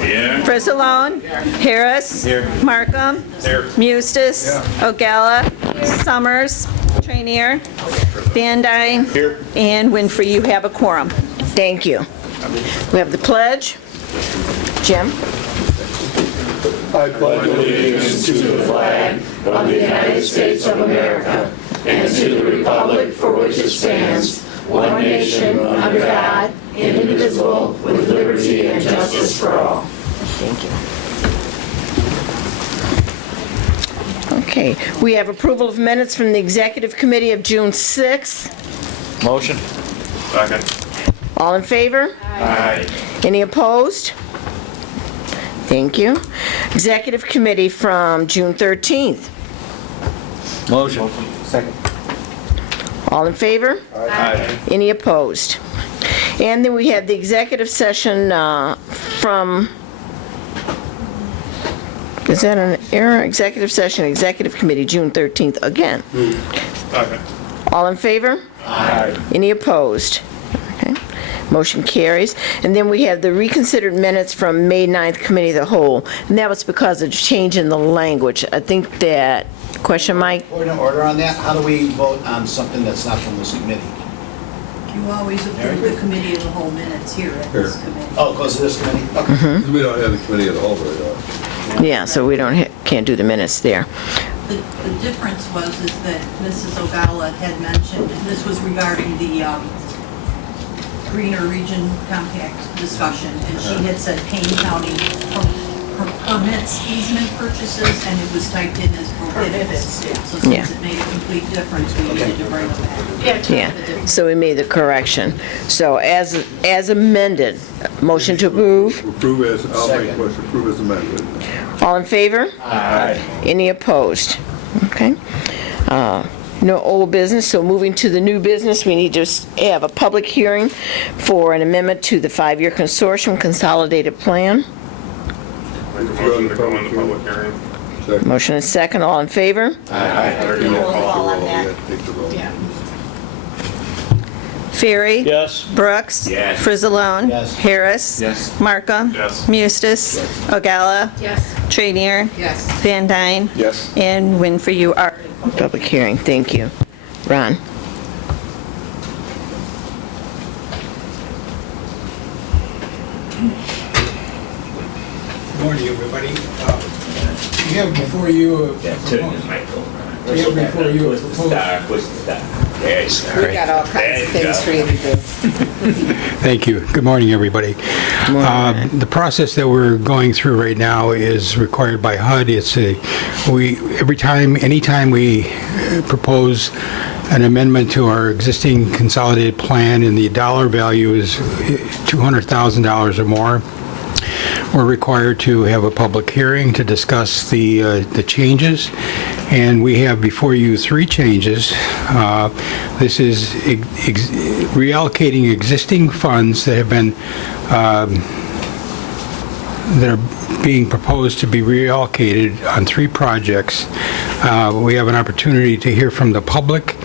Here. Frizzalone. Harris. Here. Markham. Here. Mustis. Ogalla. Summers. Trainier. Van Dyne. Here. And Winfrey, you have a quorum. Thank you. We have the pledge. Jim? I pledge allegiance to the flag of the United States of America and to the republic for which it stands, one nation, under God, indivisible, with liberty and justice for all. Thank you. Okay, we have approval of minutes from the Executive Committee of June 6th. Motion. Second. All in favor? Aye. Any opposed? Thank you. Executive Committee from June 13th. Motion. Second. All in favor? Aye. Any opposed? And then we have the executive session from, is that an error? Executive session, Executive Committee, June 13th, again. Second. All in favor? Aye. Any opposed? Okay. Motion carries. And then we have the reconsidered minutes from May 9th Committee of the Whole, and that was because of change in the language. I think that, question, Mike? Point of order on that, how do we vote on something that's not from this committee? You always approve the committee of the whole minutes here at this committee. Oh, it goes to this committee? Okay. We don't have the committee of the whole very often. Yeah, so we can't do the minutes there. The difference is that Mrs. Ogalla had mentioned, and this was regarding the Greener Region Compact discussion, and she had said Payne County permits easement purchases, and it was typed in as prohibits. So Yeah. since it made a complete difference, we needed to bring it back. Yeah, so we made the correction. So as amended, motion to approve. Approve as, I'll make a Second. motion, approve as amended. All in favor? Aye. Any opposed? Okay. No old business, so moving to the new business, we need to have a public hearing for an amendment to the 5-year consortium consolidated plan. Make a motion to go into public hearing. Second. Motion is second, all in favor? Aye. Roll call on that. Yeah, take the roll. Yeah. Ferry? Yes. Brooks? Yes. Frizzalone? Yes. Harris? Yes. Markham? Yes. Mustis? Ogalla? Yes. Trainier? Yes. Van Dyne? Yes. And Winfrey, you are in public hearing. Thank you. Ron? Good morning, everybody. We have before you a proposal. We have before you a proposal. We've got all kinds of things for you to do. Thank you. Good morning, everybody. The process that we're going through right now is required by HUD. Anytime we propose an amendment to our existing consolidated plan and the dollar value is $200,000 or more, we're required to have a public hearing to discuss the changes, and we have before you 3 changes. This is reallocating existing funds that have been that are being proposed to be reallocated on 3 projects. We have an opportunity to hear from the public,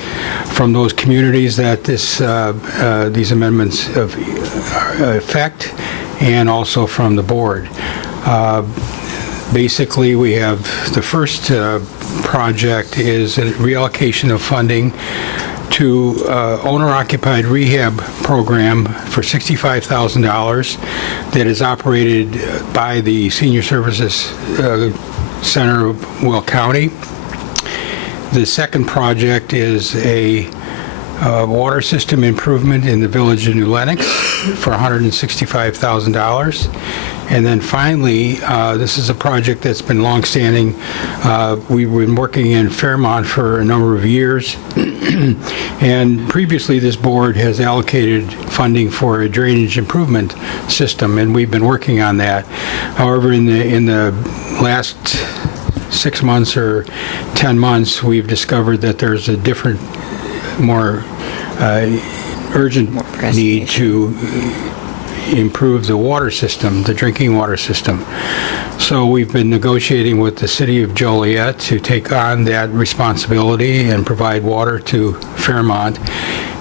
from those communities that these amendments affect, and also from the board. Basically, we have the first project is a reallocation of funding to owner-occupied rehab program for $65,000 that is operated by the Senior Services Center of Will County. The second project is a water system improvement in the village of New Lenox for $165,000. And then finally, this is a project that's been longstanding. We've been working in Fairmont for a number of years. And previously, this board has allocated funding for a drainage improvement system, and we've been working on that. However, in the last 6 months or 10 months, we've discovered that there's a different, more urgent need to improve the water system, the drinking water system. So we've been negotiating with the city of Joliet to take on that responsibility and provide water to Fairmont.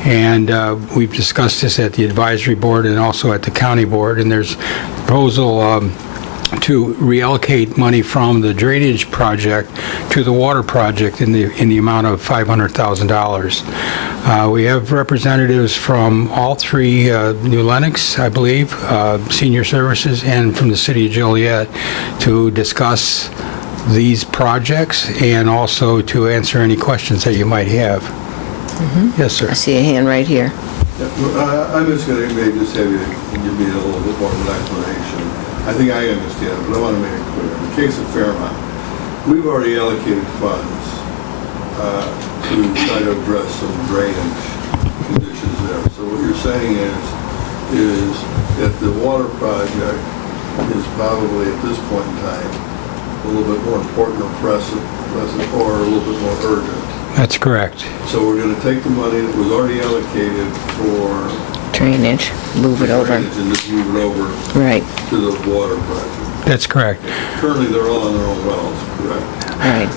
And we've discussed this at the advisory board and also at the county board, and there's a proposal to reallocate money from the drainage project to the water project in the amount of $500,000. We have representatives from all three, New Lenox, I believe, Senior Services, and from the City of Joliet to discuss these projects and also to answer any questions that you might have. Yes, sir. I see a hand right here. I'm just going to maybe just have you give me a little bit more of an explanation. I think I understand, but I want to make it clear. In the case of Fairmont, we've already allocated funds to try to address some drainage conditions there. So what you're saying is that the water project is probably at this point in time a little bit more important or pressing or a little bit more urgent. That's correct. So we're going to take the money that was already allocated for Drainage, move it over. drainage and just move it over Right, to the water project. That's correct. Currently, they're all on their own wells, correct? right.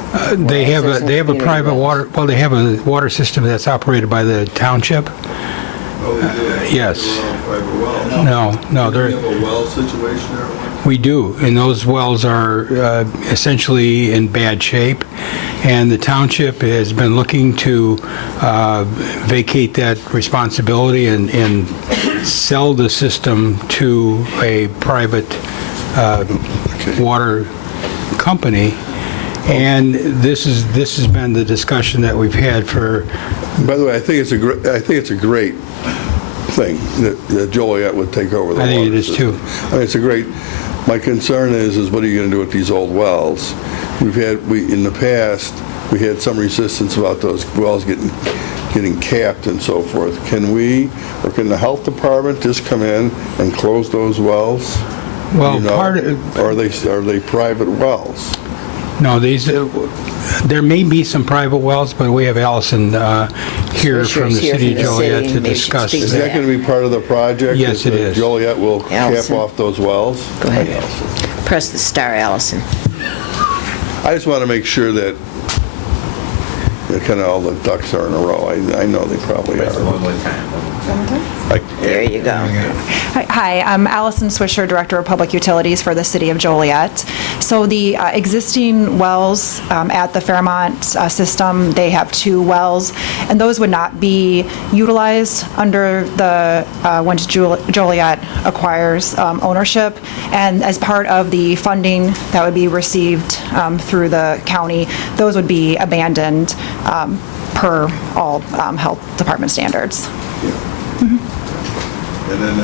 They have Well, a community private wells. water, well, they have a water system that's operated by the township. Oh, they do? Yes. They're on private wells. No, Do we they're, have a well situation there? we do, and those wells are essentially in bad shape, and the township has been looking to vacate that responsibility and sell the system to a private water company. And this has been the discussion that we've had for, By the way, I think it's a great thing that Joliet would take over the I water think it is system. too. I mean, it's a great, my concern is what are you going to do with these old wells? In the past, we had some resistance about those wells getting capped and so forth. Can we, or can the health department just come in and close those wells? well, You know? part of, Or are they private wells? no, there may be some private wells, but we have Allison here from the Commissioners here city of from the Joliet city, to maybe she discuss speaks Is to that. that going to be part of the project? Yes, it that is. Joliet will cap Allison. off those wells? Go ahead. Press the star, Allison. I just want to make sure that kind of all the ducks are in a row. I know they probably are. There you go. Hi, I'm Allison Swisher, Director of Public Utilities for the City of Joliet. So the existing wells at the Fairmont system, they have 2 wells, and those would not be utilized under the, once Joliet acquires ownership. And as part of the funding that would be received through the county, those would be abandoned per all health department standards. And then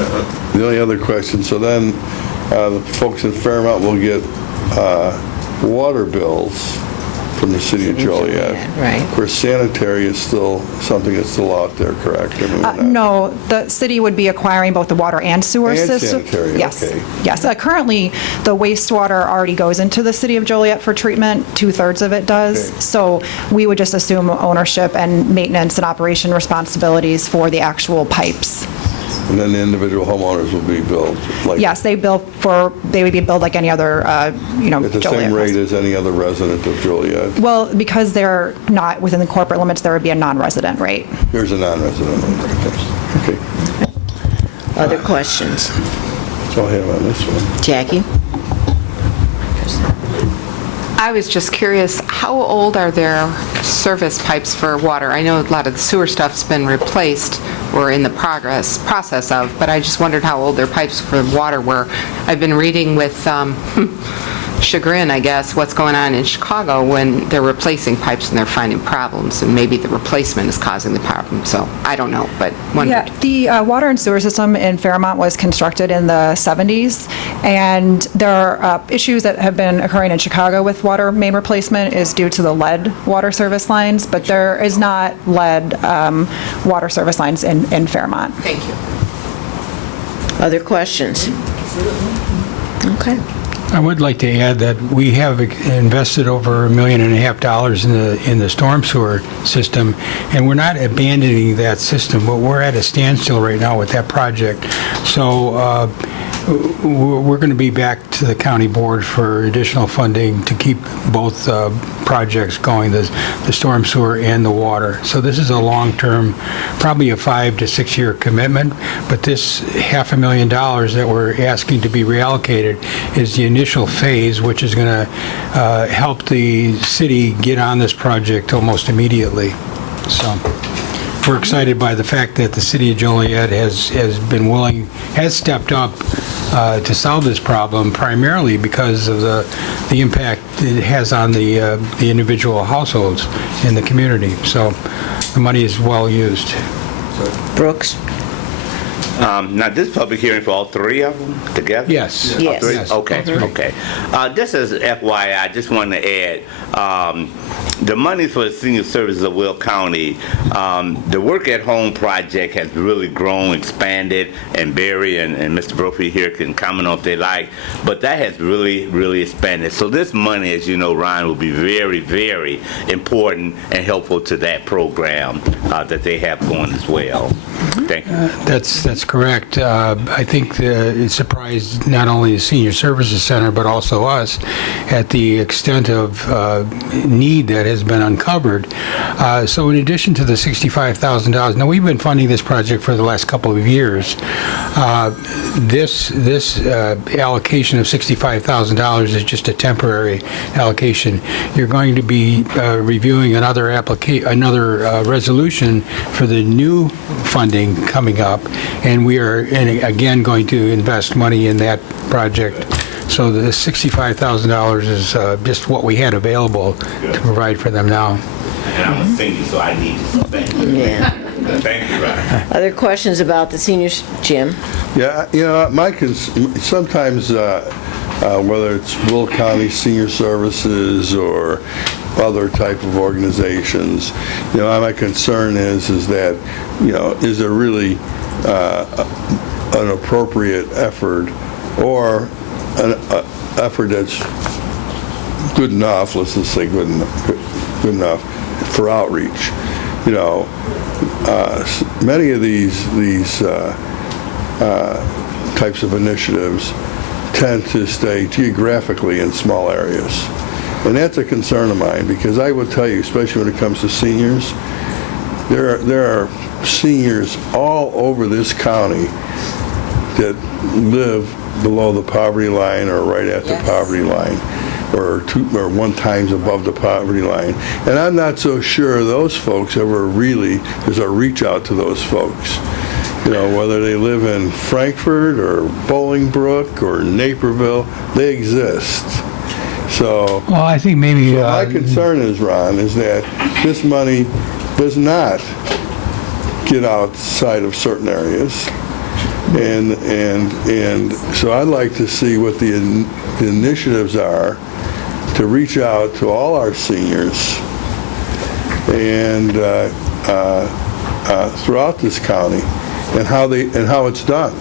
the only other question, so then the folks in Fairmont will get water bills from the city of Joliet. right. Of course, sanitary is still something that's still out there, correct? I mean, we're not- No, the city would be acquiring both the water and sewer And system. sanitary, Yes, okay. yes. Currently, the wastewater already goes into the city of Joliet for treatment, 2/3 of it does. Okay. So we would just assume ownership and maintenance and operation responsibilities for the actual pipes. And then the individual homeowners will be billed like Yes, they would be billed like any other, at the Joliet same rate resident. as any other resident of Joliet. Well, because they're not within the corporate limits, there would be a non-resident rate. Here's a non-resident. Okay, Other questions? that's all I have on this one. Jackie? I was just curious, how old are their service pipes for water? I know a lot of the sewer stuff's been replaced or in the process of, but I just wondered how old their pipes for water were. I've been reading with chagrin, I guess, what's going on in Chicago when they're replacing pipes and they're finding problems, and maybe the replacement is causing the problem. So I don't know, but wondered. Yeah, the water and sewer system in Fairmont was constructed in the 70s, and there are issues that have been occurring in Chicago with water main replacement is due to the lead water service lines, but there is not lead water service lines in Fairmont. Thank you. Other questions? Okay. I would like to add that we have invested over $1.5 million in the storm sewer system, and we're not abandoning that system, but we're at a standstill right now with that project. So we're going to be back to the county board for additional funding to keep both projects going, the storm sewer and the water. So this is a long-term, probably a 5 to 6 year commitment, but this $500,000 that we're asking to be reallocated is the initial phase, which is going to help the city get on this project almost immediately. So we're excited by the fact that the city of Joliet has stepped up to solve this problem, primarily because of the impact it has on the individual households in the community. So the money is well used. Brooks? Now, this public hearing for all three of them together? Yes. All Yes. three? Yes. Okay, okay. Just as FYI, I just want to add, the money for the senior services of Will County, the Work at Home project has really grown, expanded, and Barry and Mr. Brophy here can comment on if they like, but that has really, really expanded. So this money, as you know, Ryan, will be very, very important and helpful to that program that they have going as well. Thank you. That's correct. I think it surprised not only the Senior Services Center, but also us at the extent of need that has been uncovered. So in addition to the $65,000, now we've been funding this project for the last couple of years. This allocation of $65,000 is just a temporary allocation. You're going to be reviewing another resolution for the new funding coming up, and we are again going to invest money in that project. So the $65,000 is just what we had available to provide for them now. And I'm a senior, so I need to thank you. Yeah. Thank you, Ryan. Other questions about the seniors, Jim? Yeah, sometimes whether it's Will County Senior Services or other type of organizations, my concern is that, is there really an appropriate effort or an effort that's good enough, let's just say good enough for outreach. Many of these types of initiatives tend to stay geographically in small areas. And that's a concern of mine, because I will tell you, especially when it comes to seniors, there are seniors all over this county that live below the poverty line or right at the poverty line, or 1 times above the poverty line. And I'm not so sure those folks ever really, there's a reach out to those folks. Whether they live in Frankfurt or Bolingbrook or Naperville, they exist. So, Well, I think maybe my concern is, Ron, is that this money does not get outside of certain areas. And so I'd like to see what the initiatives are to reach out to all our seniors and throughout this county, and how it's done.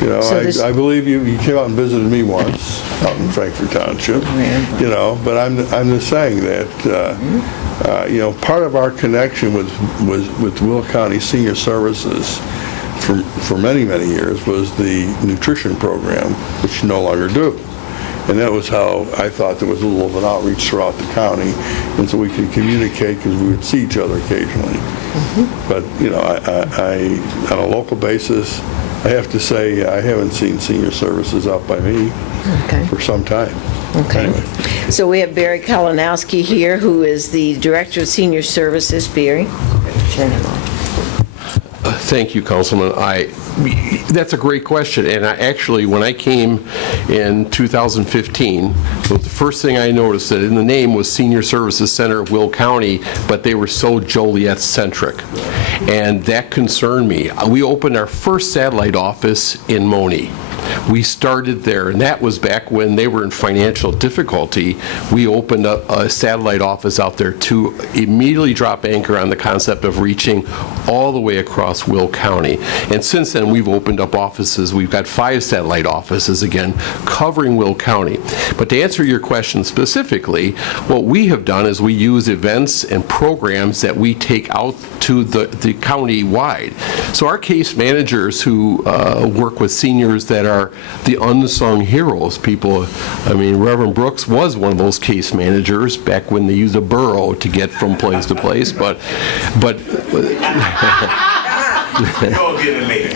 I believe you came out and visited me once out in Frankfurt Township. But I'm just saying that part of our connection with Will County Senior Services for many years was the nutrition program, which you no longer do. And that was how I thought there was a little of an outreach throughout the county, and so we could communicate because we would see each other occasionally. But I on a local basis, I have to say I haven't seen senior services out by me for some time. Okay. Anyway. So we have Barry Kalinowski here, who is the Director of Senior Services. Barry? Turn him on. Thank you, Councilman. That's a great question, and actually, when I came in 2015, the first thing I noticed that in the name was Senior Services Center of Will County, but they were so Joliet-centric, and that concerned me. We opened our first satellite office in Moni. We started there, and that was back when they were in financial difficulty. We opened up a satellite office out there to immediately drop anchor on the concept of reaching all the way across Will County. And since then, we've opened up offices. We've got 5 satellite offices, again, covering Will County. But to answer your question specifically, what we have done is we use events and programs that we take out to the county-wide. So our case managers who work with seniors that are are the unsung heroes. People, I mean, Reverend Brooks was one of those case managers back when they used a burro to get from place to place, but You'll get it later.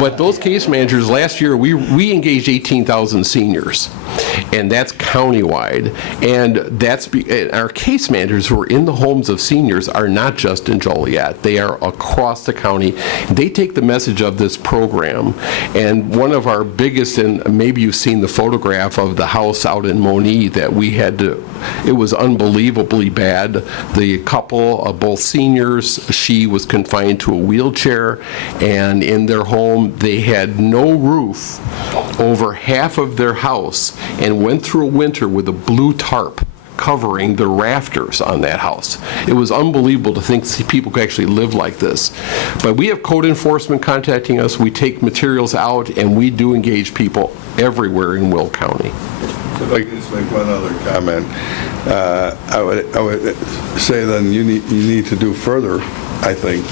But those case managers, last year, we engaged 18,000 seniors, and that's countywide. And our case managers who are in the homes of seniors are not just in Joliet. They are across the county. They take the message of this program, and one of our biggest, and maybe you've seen the photograph of the house out in Monee that we had to, it was unbelievably bad. The couple, both seniors, she was confined to a wheelchair, and in their home, they had no roof over half of their house and went through a winter with a blue tarp covering the rafters on that house. It was unbelievable to think people could actually live like this. But we have code enforcement contacting us, we take materials out, and we do engage people everywhere in Will County. If I could just make one other comment, I would say then you need to do further, I think,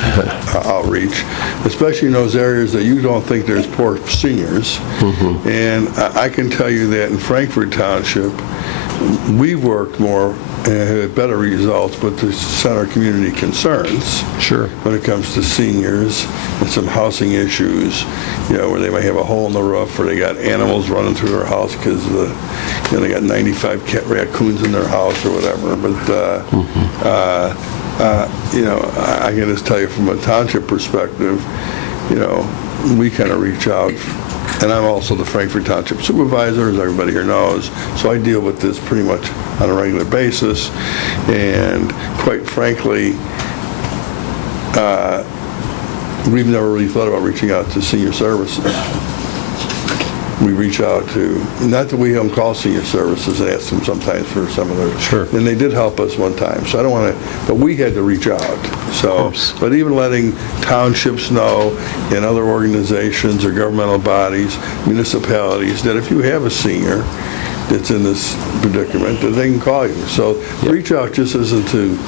outreach, especially in those areas that you don't think there's poor seniors. And I can tell you that in Frankfort Township, we've worked more and had better results with the Center Community Concerns. Sure. When it comes to seniors and some housing issues, where they might have a hole in the roof, or they got animals running through their house because they got 95 raccoons in their house or whatever. But I can just tell you from a township perspective, we kind of reach out. And I'm also the Frankfort Township Supervisor, as everybody here knows, so I deal with this pretty much on a regular basis. And quite frankly, we've never really thought about reaching out to senior services. We reach out to, not that we don't call senior services and ask them sometimes for some of their, Sure. and they did help us one time, so I don't want to, but we had to reach out. So, but even letting townships know and other organizations or governmental bodies, municipalities, that if you have a senior that's in this predicament, that they can call you. So reach out just isn't to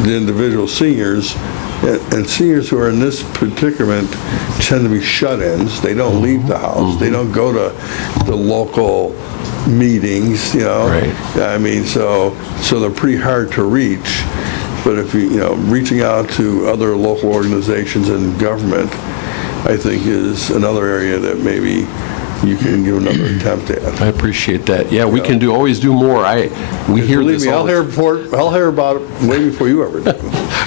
the individual seniors. And seniors who are in this predicament tend to be shut-ins. They don't leave the house. They don't go to the local meetings, Right. I mean, so they're pretty hard to reach. But if reaching out to other local organizations and government, I think is another area that maybe you can give another attempt at. I appreciate that. Yeah, we can always do more. We hear Believe this me, all I'll hear about it way before you ever do.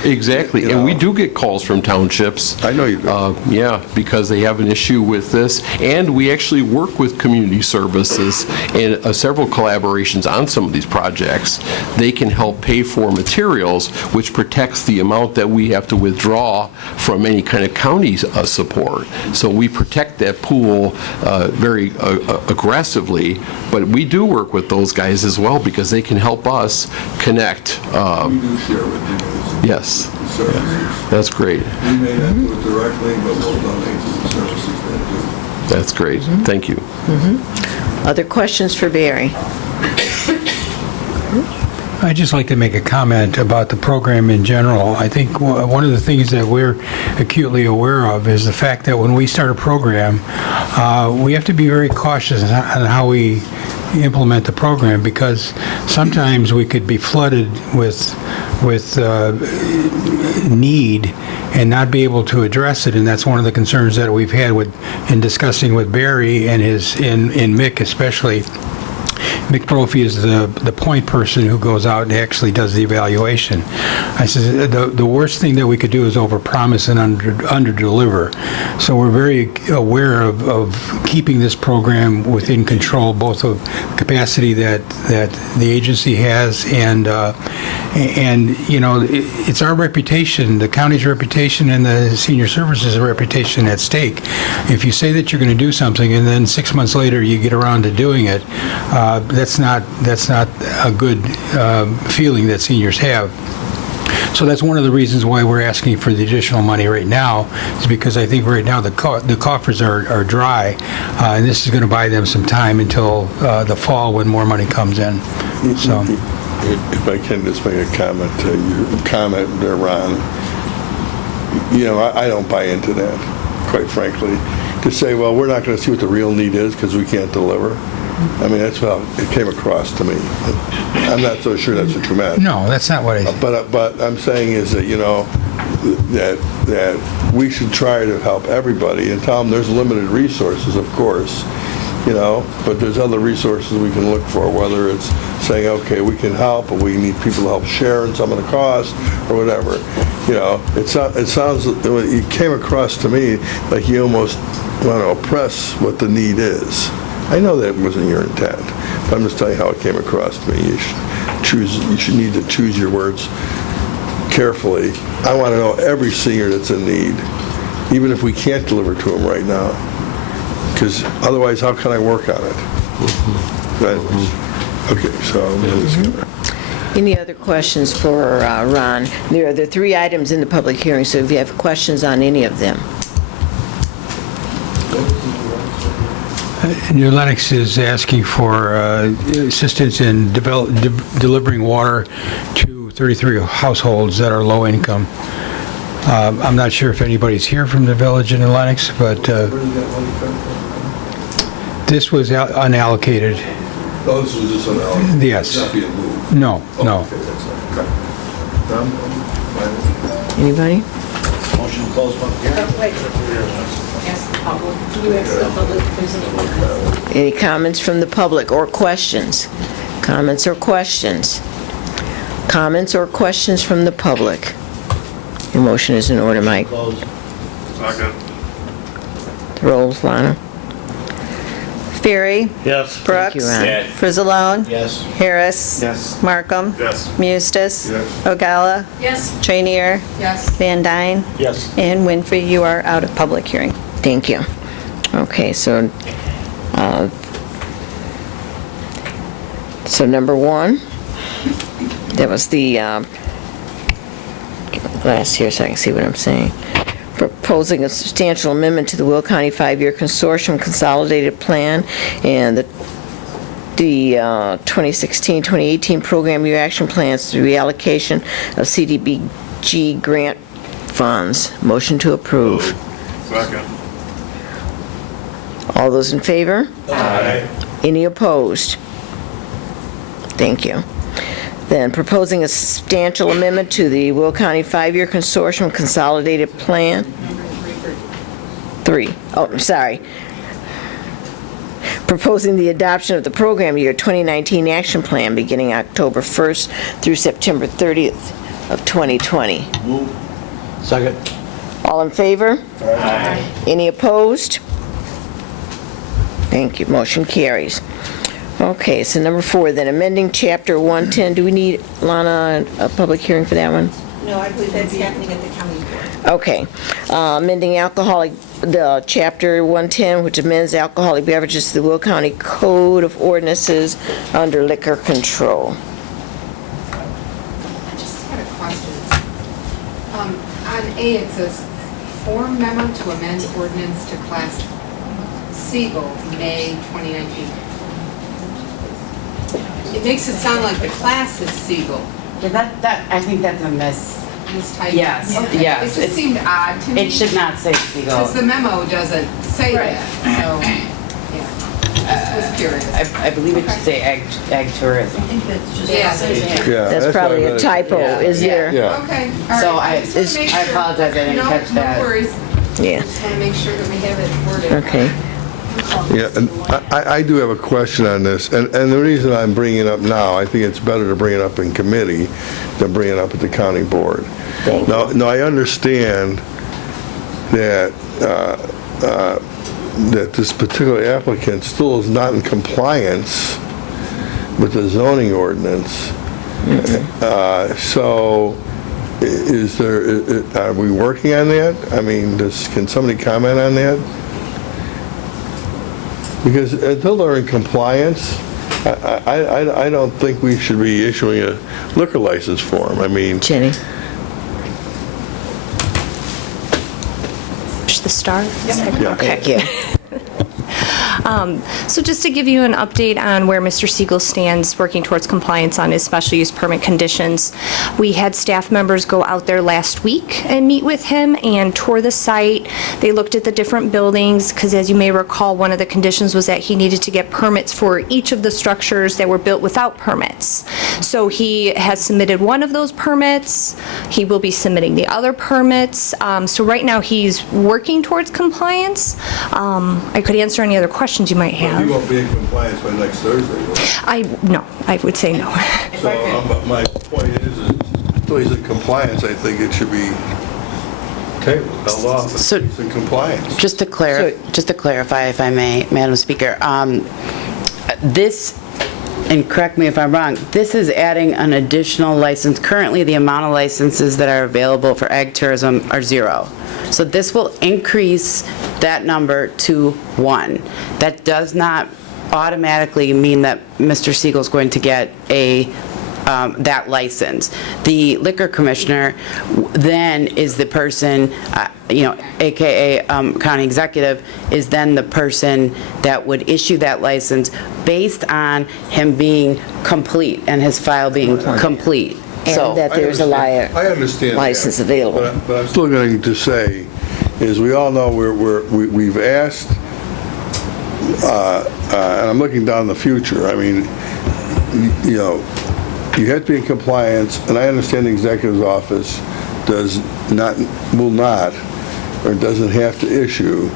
Exactly, and we do get calls from townships. I know you do. Yeah, because they have an issue with this, and we actually work with community services and several collaborations on some of these projects. They can help pay for materials, which protects the amount that we have to withdraw from any kind of county support. So we protect that pool very aggressively, but we do work with those guys as well because they can help us connect. We do share with you. Yes, Services. that's great. We may not do it directly, but we'll donate to the services that do. That's great. Thank you. Other questions for Barry? I'd just like to make a comment about the program in general. I think one of the things that we're acutely aware of is the fact that when we start a program, we have to be very cautious on how we implement the program, because sometimes we could be flooded with need and not be able to address it, and that's one of the concerns that we've had in discussing with Barry and in Mick especially. Mick Brophy is the point person who goes out and actually does the evaluation. I said the worst thing that we could do is overpromise and underdeliver. So we're very aware of keeping this program within control, both of capacity that the agency has and it's our reputation, the county's reputation, and the senior services reputation at stake. If you say that you're going to do something and then 6 months later you get around to doing it, that's not a good feeling that seniors have. So that's one of the reasons why we're asking for the additional money right now, is because I think right now the coffers are dry, and this is going to buy them some time until the fall when more money comes in. So, If I can just make a comment to your comment there, Ron. I don't buy into that, quite frankly. To say, well, we're not going to see what the real need is because we can't deliver. I mean, that's how it came across to me. I'm not so sure that's what you meant. No, that's not what I... But I'm saying is that, that we should try to help everybody and tell them there's limited resources, of course, but there's other resources we can look for, whether it's saying, okay, we can help, but we need people to help share in some of the costs or whatever. It sounds, it came across to me like you almost want to oppress what the need is. I know that wasn't your intent, but I'm just telling you how it came across to me. You should need to choose your words carefully. I want to know every senior that's in need, even if we can't deliver to them right now, because otherwise, how can I work on it? Anyways, okay, so I'm just gonna... Any other questions for Ron? There are 3 items in the public hearing, so if you have questions on any of them. New Lenox is asking for assistance in delivering water to 33 households that are low income. I'm not sure if anybody's here from the village in New Lenox, but this was unallocated. Oh, this was just an Yes. not being moved. No. Okay, that's all right. Okay. Anybody? Motion to close public hearing. Any comments from the public or questions? Comments or questions? Comments or questions from the public? Your motion is in order, Mike. Close. Second. Rolls, Lana. Ferry. Yes. Brooks. Thank you, Ron. Yes. Frizalone. Yes. Harris. Yes. Markham. Yes. Mustis. Yes. Ogalla. Yes. Trainier. Yes. Van Dyne. Yes. And Winfrey, you are out of public hearing. Thank you. Okay, so number 1, that was the, get my glass here so I can see what I'm saying. Proposing a substantial amendment to the Will County 5-year Consortium Consolidated Plan and the 2016-2018 Program Year Action Plans through reallocation of CDBG grant funds. Motion to approve. Second. All those in favor? Aye. Any opposed? Thank you. Then proposing a substantial amendment to the Will County 5-year Consortium Consolidated Plan. 3. Oh, I'm sorry. Proposing the adoption of the program year 2019 action plan beginning October 1st through September 30th of 2020. Move. Second. All in favor? Aye. Any opposed? Thank you. Motion carries. Okay, so number 4, then amending Chapter 110. Do we need, Lana, a public hearing for that one? No, I believe that's happening at the county board. Okay. Amending the Chapter 110, which amends alcoholic beverages to the Will County Code of Ordinances under liquor control. I just had a question. On A, it says, form memo to amend ordinance to class Siegel, May 2019. It makes it sound like the class is Siegel. Yeah, I think that's a Mistype. Yes, Okay. yes, It just it's- seemed odd to me. it should not say Siegel. Because the memo doesn't say Right. that, so, yeah. Just was curious. I believe it should say ag tourism. I think that's just. Yeah. Yeah, That's why probably I a meant it. typo, Yeah. is there? Yeah. Okay, all So right. Just wanna make I sure. apologize, I didn't catch that. No worries. Yeah, Just want to make sure that we have it worded. okay. Yeah, and I do have a question on this, and the reason I'm bringing it up now, I think it's better to bring it up in committee than bring it up at the county board. Thank you. Now, I understand that, that this particular applicant still is not in compliance with the zoning ordinance. So, is there, are we working on that? I mean, can somebody comment on that? Because until they're in compliance, I don't think we should be issuing a liquor license for them. I mean, Jenny? Push the star. yeah. Heck, yeah. So just to give you an update on where Mr. Siegel stands working towards compliance on his special use permit conditions, we had staff members go out there last week and meet with him and tour the site. They looked at the different buildings, because as you may recall, one of the conditions was that he needed to get permits for each of the structures that were built without permits. So he has submitted one of those permits. He will be submitting the other permits. So right now, he's working towards compliance. I could answer any other questions you might You have. won't be in compliance by next Thursday, will you? No, I would say no. So my point is, until he's in compliance, I think it should be held off So- until he's in compliance. Just to clarify, if I may, Madam Speaker, this, and correct me if I'm wrong, this is adding an additional license. Currently, the amount of licenses that are available for ag tourism are 0. So this will increase that number to 1. That does not automatically mean that Mr. Siegel's going to get that license. The liquor commissioner then is the person, AKA county executive, is then the person that would issue that license based on him being complete and his file being complete. And that there's a I understand license that, available. But I'm still going to say, is we all know we've asked, and I'm looking down the future, I mean, you have to be in compliance, and I understand the executive's office will not, or doesn't have to issue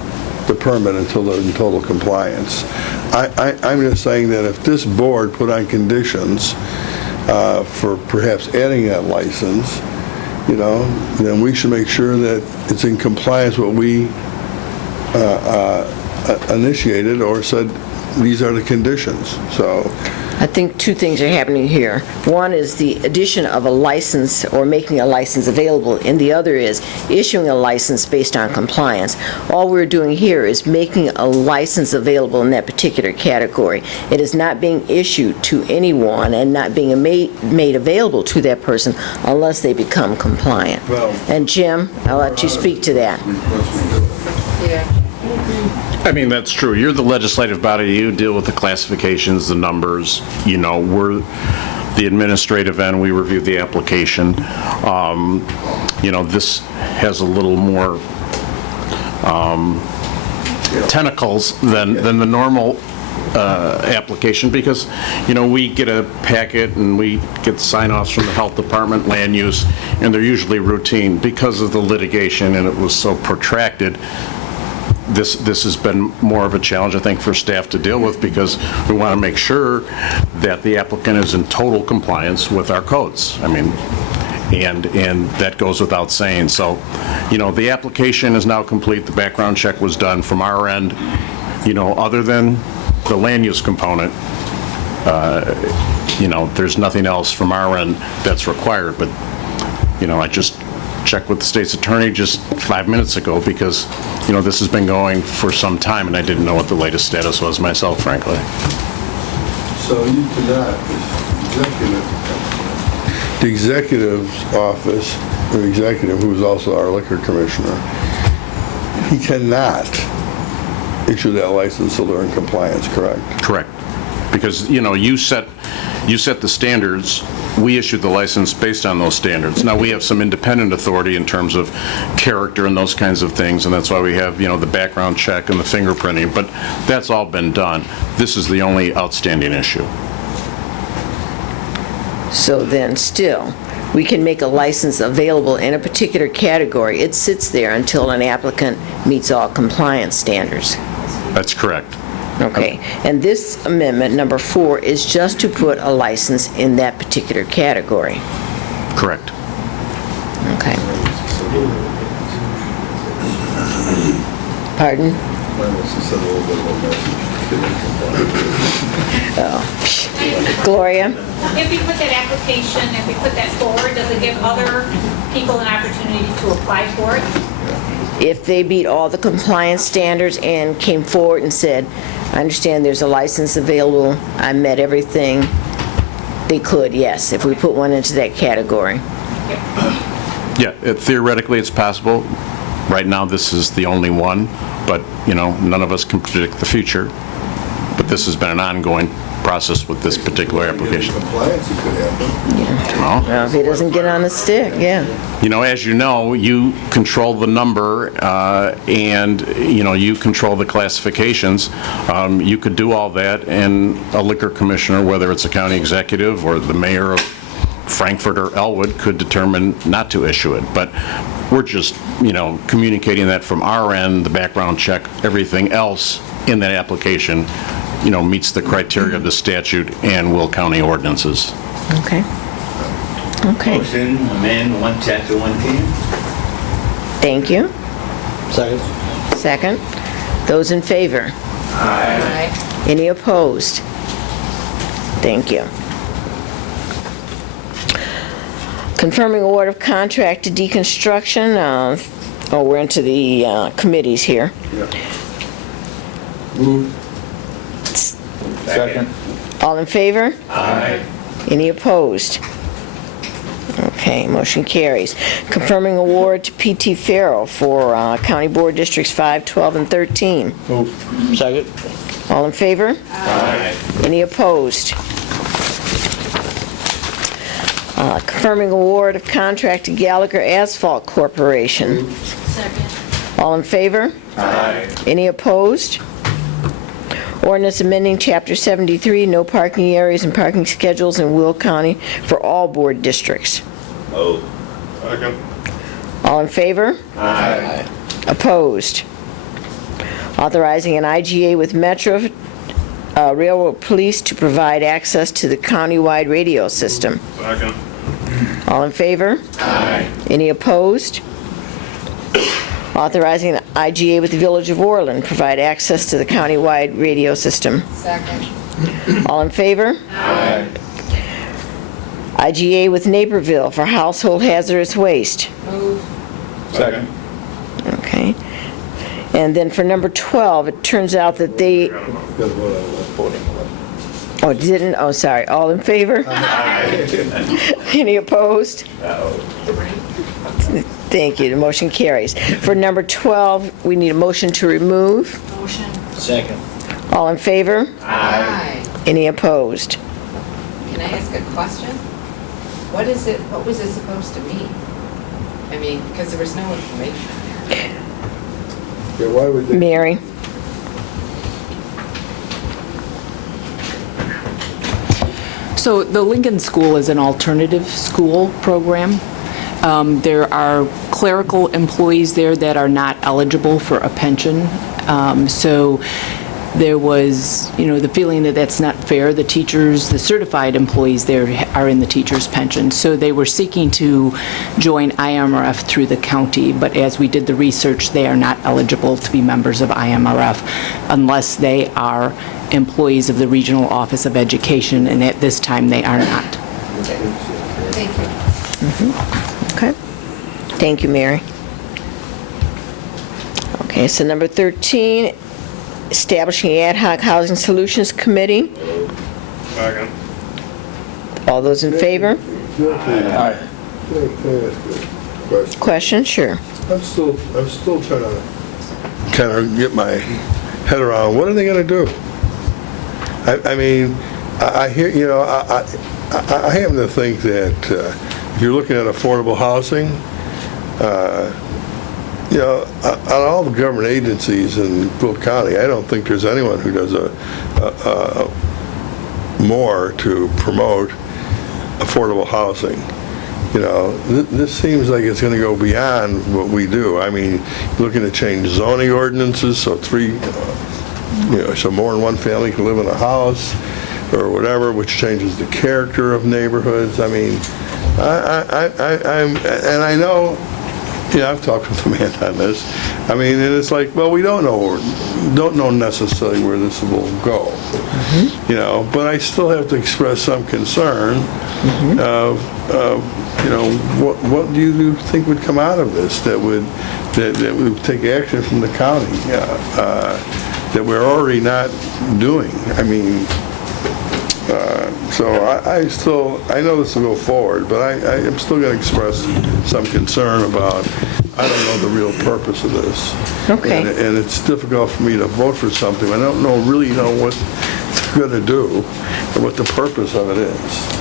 the permit until they're in total compliance. I'm just saying that if this board put on conditions for perhaps adding that license, then we should make sure that it's in compliance with what we initiated or said these are the conditions. So I think two things are happening here. One is the addition of a license or making a license available, and the other is issuing a license based on compliance. All we're doing here is making a license available in that particular category. It is not being issued to anyone and not being made available to that person unless they become compliant. Well- And Jim, I'll let you speak to that. I mean, that's true. You're the legislative body. You deal with the classifications, the numbers. We're the administrative end. We review the application. This has a little more tentacles than the normal application because, we get a packet and we get sign-offs from the health department, land use, and they're usually routine. Because of the litigation and it was so protracted, this has been more of a challenge, I think, for staff to deal with because we want to make sure that the applicant is in total compliance with our codes. I mean, and that goes without saying. So, the application is now complete. The background check was done from our end. Other than the land use component, there's nothing else from our end that's required. But, I just checked with the state's attorney just 5 minutes ago because, this has been going for some time and I didn't know what the latest status was myself, frankly. So you cannot, the executive's office, the executive, who is also our liquor commissioner, he cannot issue that license until they're in compliance, correct? Correct. Because, you set the standards, we issued the license based on those standards. Now, we have some independent authority in terms of character and those kinds of things, and that's why we have, the background check and the fingerprinting, but that's all been done. This is the only outstanding issue. So then still, we can make a license available in a particular category. It sits there until an applicant meets all compliance standards. That's correct. Okay, and this amendment, number 4, is just to put a license in that particular category. Correct. Okay. Pardon? Gloria? If we put that application, if we put that forward, does it give other people an opportunity to apply for it? If they beat all the compliance standards and came forward and said, I understand there's a license available, I met everything, they could, yes, if we put one into that category. Yeah, theoretically, it's possible. Right now, this is the only one, but, none of us can predict the future. But this has been an ongoing process with this particular application. Compliance, it could happen. Well, if he doesn't get on the stick, yeah. As you know, you control the number, and, you control the classifications. You could do all that, and a liquor commissioner, whether it's a county executive or the mayor of Frankfurt or Elwood, could determine not to issue it. But we're just, communicating that from our end, the background check, everything else in that application, meets the criteria of the statute and Will County ordinances. Okay. Okay, Motion, amend one chapter, one can. thank you. Second. Second. Those in favor? Aye. Any opposed? Thank you. Confirming award of contract to deconstruction. We're into the committees here. Move. Second. All in favor? Aye. Any opposed? Okay, motion carries. Confirming award to P.T. Farrell for County Board Districts 5, 12, and 13. Move. Second. All in favor? Aye. Any opposed? Confirming award of contract to Gallagher Asphalt Corporation. Second. All in favor? Aye. Any opposed? Ordinance amending Chapter 73, no parking areas and parking schedules in Will County for all board districts. Move. All in favor? Aye. Opposed? Authorizing an IGA with Metro Railroad Police to provide access to the countywide radio system. Second. All in favor? Aye. Any opposed? Authorizing an IGA with the Village of Orland, provide access to the countywide radio system. Second. All in favor? Aye. IGA with Naperville for household hazardous waste. Move. Second. Okay. And then for number 12, it turns out that they, Got to vote on oh, didn't, oh, sorry. All in favor? Any opposed? Thank you. The motion carries. For number 12, we need a motion to remove. Motion. Second. All in favor? Aye. Any opposed? Can I ask a question? What was it supposed to mean? I mean, because there was no information there. Yeah, why would they? Mary? So the Lincoln School is an alternative school program. There are clerical employees there that are not eligible for a pension. So there was, the feeling that that's not fair. The teachers, the certified employees there are in the teacher's pension. So they were seeking to join IMRF through the county, but as we did the research, they are not eligible to be members of IMRF unless they are employees of the Regional Office of Education, and at this time, they are not. Thank you. Okay. Thank you, Mary. Okay, so number 13, establishing ad hoc housing solutions committee. Second. All those in favor? Can I ask a question? Question? Sure. I'm still trying to kind of get my head around, what are they going to do? I mean, I hear, I happen to think that if you're looking at affordable housing, on all the government agencies in Will County, I don't think there's anyone who does more to promote affordable housing. This seems like it's going to go beyond what we do. I mean, looking to change zoning ordinances so so more than one family can live in a house or whatever, which changes the character of neighborhoods. I mean, I know, I've talked with Amanda on this. I mean, and it's like, well, we don't know necessarily where this will go. But I still have to express some concern of what do you think would come out of this that would take action from the county that we're already not doing. I mean, so I know this will go forward, but I am still going to express some concern about I don't know the real purpose of this. Okay. And it's difficult for me to vote for something. I don't really know what they're going to do and what the purpose of it is.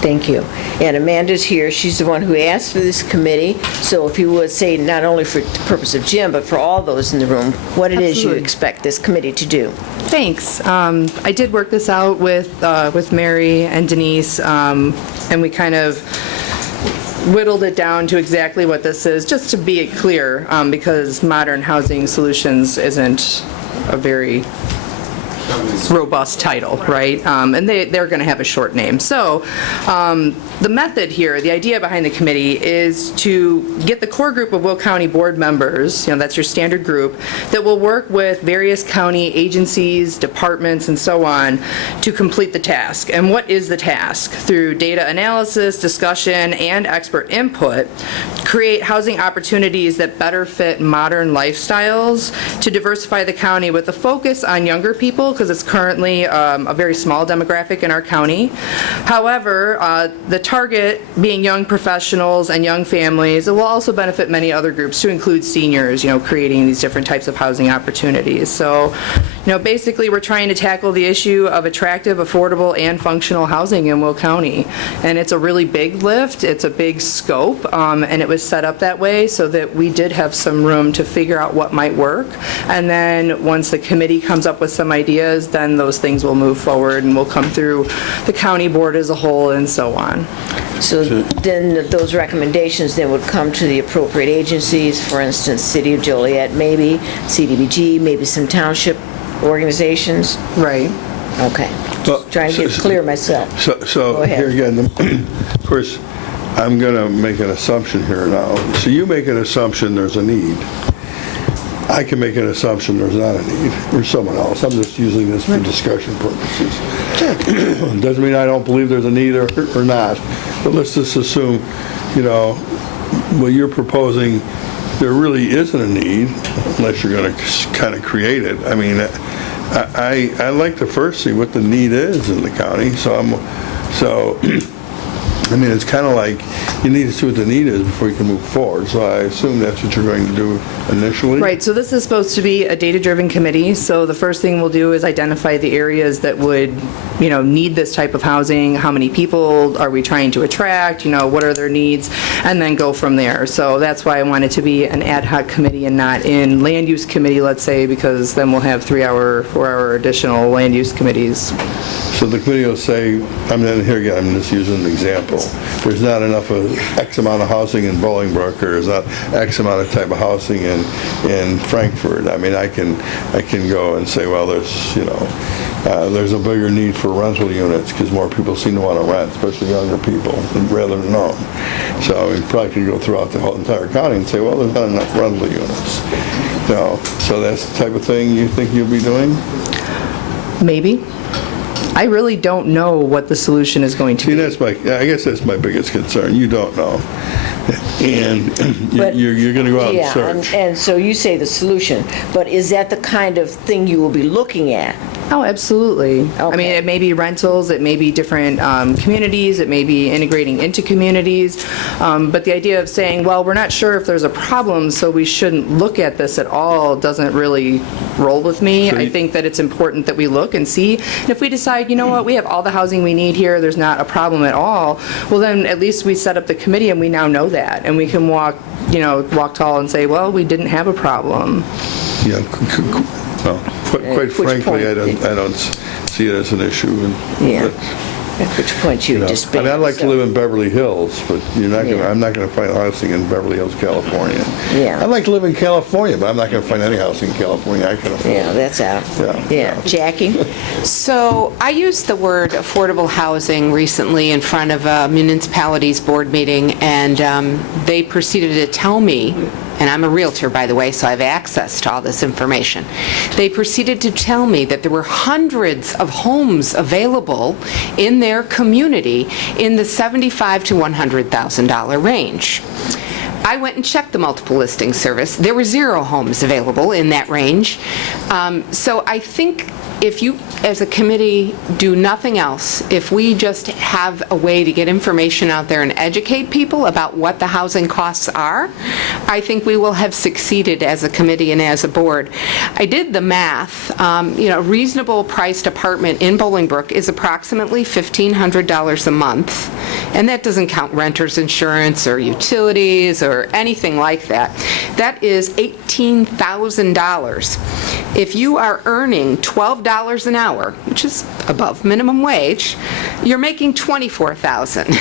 Thank you. And Amanda's here. She's the one who asked for this committee. So if you would say, not only for the purpose of Jim, but for all those in the room, what it is you Absolutely. expect this committee to do. Thanks. I did work this out with Mary and Denise, and we kind of whittled it down to exactly what this is, just to be clear, because Modern Housing Solutions isn't a very robust title, right? And they're going to have a short name. So the method here, the idea behind the committee is to get the core group of Will County board members, that's your standard group, that will work with various county agencies, departments, and so on to complete the task. And what is the task? Through data analysis, discussion, and expert input, create housing opportunities that better fit modern lifestyles to diversify the county with a focus on younger people, because it's currently a very small demographic in our county. However, the target being young professionals and young families, it will also benefit many other groups, to include seniors, creating these different types of housing opportunities. So, basically we're trying to tackle the issue of attractive, affordable, and functional housing in Will County. And it's a really big lift, it's a big scope, and it was set up that way so that we did have some room to figure out what might work. And then once the committee comes up with some ideas, then those things will move forward and will come through the county board as a whole and so on. So then those recommendations then would come to the appropriate agencies, for instance, City of Joliet, maybe, CDBG, maybe some township organizations? Right. Okay. Just trying to get clear myself. Go So ahead. here again, of course, I'm going to make an assumption here now. So you make an assumption there's a need. I can make an assumption there's not a need, or someone else. I'm just using this for discussion purposes. Doesn't mean I don't believe there's a need or not, but let's just assume, what you're proposing, there really isn't a need, unless you're going to kind of create it. I mean, I like to first see what the need is in the county, I mean, it's kind of like you need to see what the need is before you can move forward. So I assume that's what you're going to do initially? Right, so this is supposed to be a data-driven committee, so the first thing we'll do is identify the areas that would, need this type of housing, how many people are we trying to attract, what are their needs, and then go from there. So that's why I want it to be an ad hoc committee and not in land use committee, let's say, because then we'll have 3-hour, 4-hour additional land use committees. So the committee will say, here again, I'm just using an example. There's not enough of X amount of housing in Bolingbrook, or there's not X amount of type of housing in Frankfurt. I mean, I can go and say, well, there's a bigger need for rental units because more people seem to want to rent, especially younger people, rather than own. So we probably could go throughout the whole entire county and say, well, there's not enough rental units. So that's the type of thing you think you'll be doing? Maybe. I really don't know what the solution is going to be. I guess that's my biggest concern. You don't know. And But- you're going to go out and search. And so you say the solution, but is that the kind of thing you will be looking at? Oh, absolutely. I mean, it may be rentals, it may be different communities, it may be integrating into communities, but the idea of saying, well, we're not sure if there's a problem, so we shouldn't look at this at all, doesn't really roll with me. I think that it's important that we look and see, and if we decide, we have all the housing we need here, there's not a problem at all, well, then at least we set up the committee and we now know that, and we can walk tall and say, well, we didn't have a problem. Yeah, well, quite frankly, I don't see it as an issue. Yeah. At which point you disband. I'd like to live in Beverly Hills, but I'm not going to find housing in Beverly Hills, California. Yeah. I'd like to live in California, but I'm not going to find any housing in California I can afford. Yeah, that's out. Yeah. Jackie? So I used the word affordable housing recently in front of a municipality's board meeting, and they proceeded to tell me, and I'm a realtor, by the way, so I have access to all this information. They proceeded to tell me that there were hundreds of homes available in their community in the $75,000 to $100,000 range. I went and checked the multiple listing service. There were 0 homes available in that range. So I think if you, as a committee, do nothing else, if we just have a way to get information out there and educate people about what the housing costs are, I think we will have succeeded as a committee and as a board. I did the math. A reasonable priced apartment in Bolingbrook is approximately $1,500 a month, and that doesn't count renter's insurance or utilities or anything like that. That is $18,000. If you are earning $12 an hour, which is above minimum wage, you're making $24,000.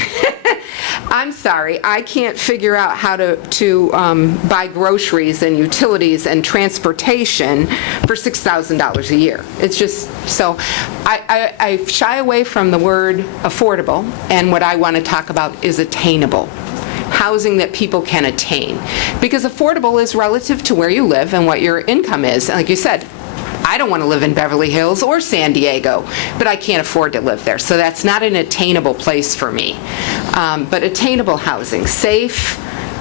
I'm sorry, I can't figure out how to buy groceries and utilities and transportation for $6,000 a year. It's just, so I shy away from the word affordable, and what I want to talk about is attainable. Housing that people can attain. Because affordable is relative to where you live and what your income is. And like you said, I don't want to live in Beverly Hills or San Diego, but I can't afford to live there. So that's not an attainable place for me. But attainable housing, safe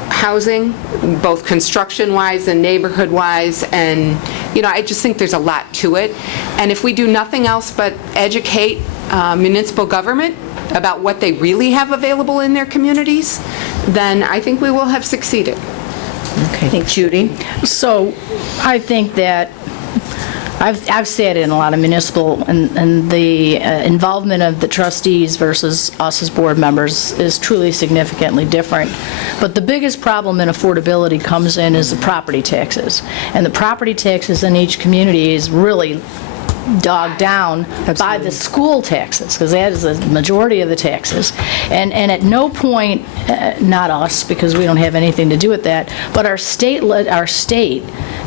housing, both construction-wise and neighborhood-wise, and, I just think there's a lot to it. And if we do nothing else but educate municipal government about what they really have available in their communities, then I think we will have succeeded. Okay. Judy? So I think that I've sat in a lot of municipal, and the involvement of the trustees versus us as board members is truly significantly different. But the biggest problem in affordability comes in is the property taxes. And the property taxes in each community is really dogged down by the school taxes, because that is the majority of the taxes. And at no point, not us, because we don't have anything to do with that, but our state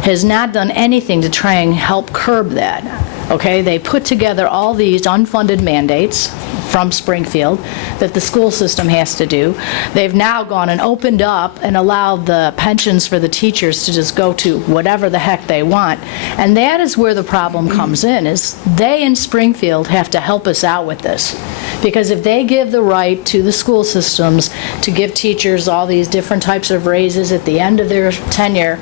has not done anything to try and help curb that. Okay, they put together all these unfunded mandates from Springfield that the school system has to do. They've now gone and opened up and allowed the pensions for the teachers to just go to whatever the heck they want. And that is where the problem comes in, is they in Springfield have to help us out with this. Because if they give the right to the school systems to give teachers all these different types of raises at the end of their tenure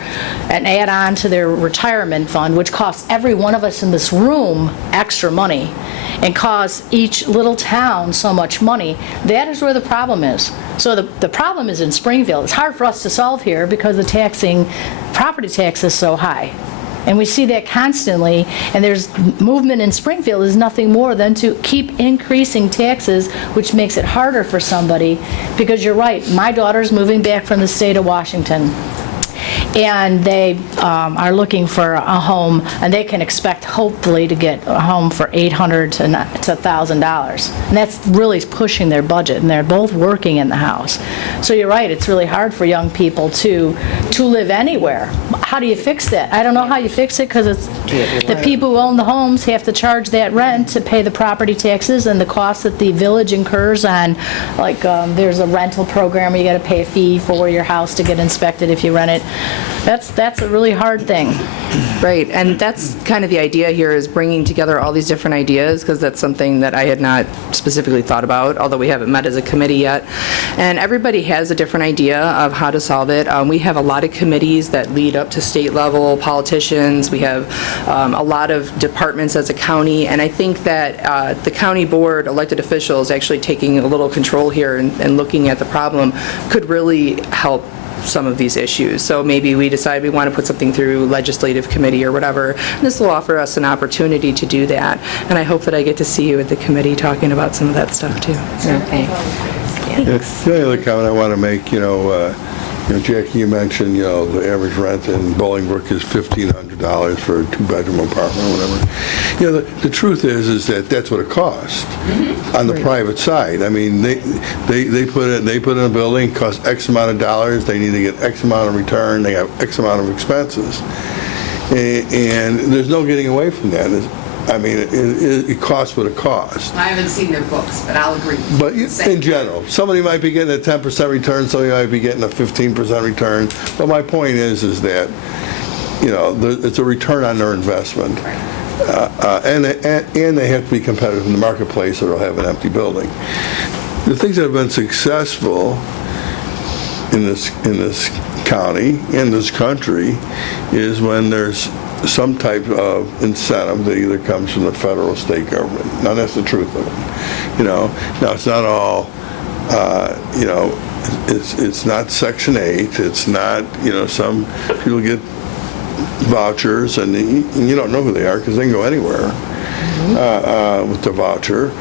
and add on to their retirement fund, which costs every one of us in this room extra money, and costs each little town so much money, that is where the problem is. So the problem is in Springfield. It's hard for us to solve here because the property tax is so high. And we see that constantly, and there's movement in Springfield is nothing more than to keep increasing taxes, which makes it harder for somebody, because you're right, my daughter's moving back from the state of Washington, and they are looking for a home, and they can expect hopefully to get a home for $800 to $1,000. And that's really pushing their budget, and they're both working in the house. So you're right, it's really hard for young people to live anywhere. How do you fix that? I don't know how you fix it, because it's the people who own the homes have to charge that rent to pay the property taxes and the costs that the village incurs on, like there's a rental program where you got to pay a fee for your house to get inspected if you rent it. That's a really hard thing. Right, and that's kind of the idea here, is bringing together all these different ideas, because that's something that I had not specifically thought about, although we haven't met as a committee yet. And everybody has a different idea of how to solve it. We have a lot of committees that lead up to state level, politicians. We have a lot of departments as a county, and I think that the county board, elected officials, actually taking a little control here and looking at the problem could really help some of these issues. So maybe we decide we want to put something through legislative committee or whatever. This will offer us an opportunity to do that. And I hope that I get to see you at the committee talking about some of that stuff too. Okay. The only other comment I want to make, Jackie, you mentioned, the average rent in Bolingbrook is $1,500 for a two-bedroom apartment or whatever. The truth is that that's what it costs on the private side. I mean, they put in a building, costs X amount of dollars, they need to get X amount of return, they have X amount of expenses. And there's no getting away from that. I mean, it costs what it costs. I haven't seen their books, but I'll agree. But in general, somebody might be getting a 10% return, somebody might be getting a 15% return. But my point is that, it's a return on their investment. And they have to be competitive in the marketplace, or they'll have an empty building. The things that have been successful in this county, in this country, is when there's some type of incentive that either comes from the federal or state government. Now, that's the truth of it. Now it's not all, it's not Section 8, it's not, some people get vouchers and you don't know who they are because they can go anywhere with the voucher.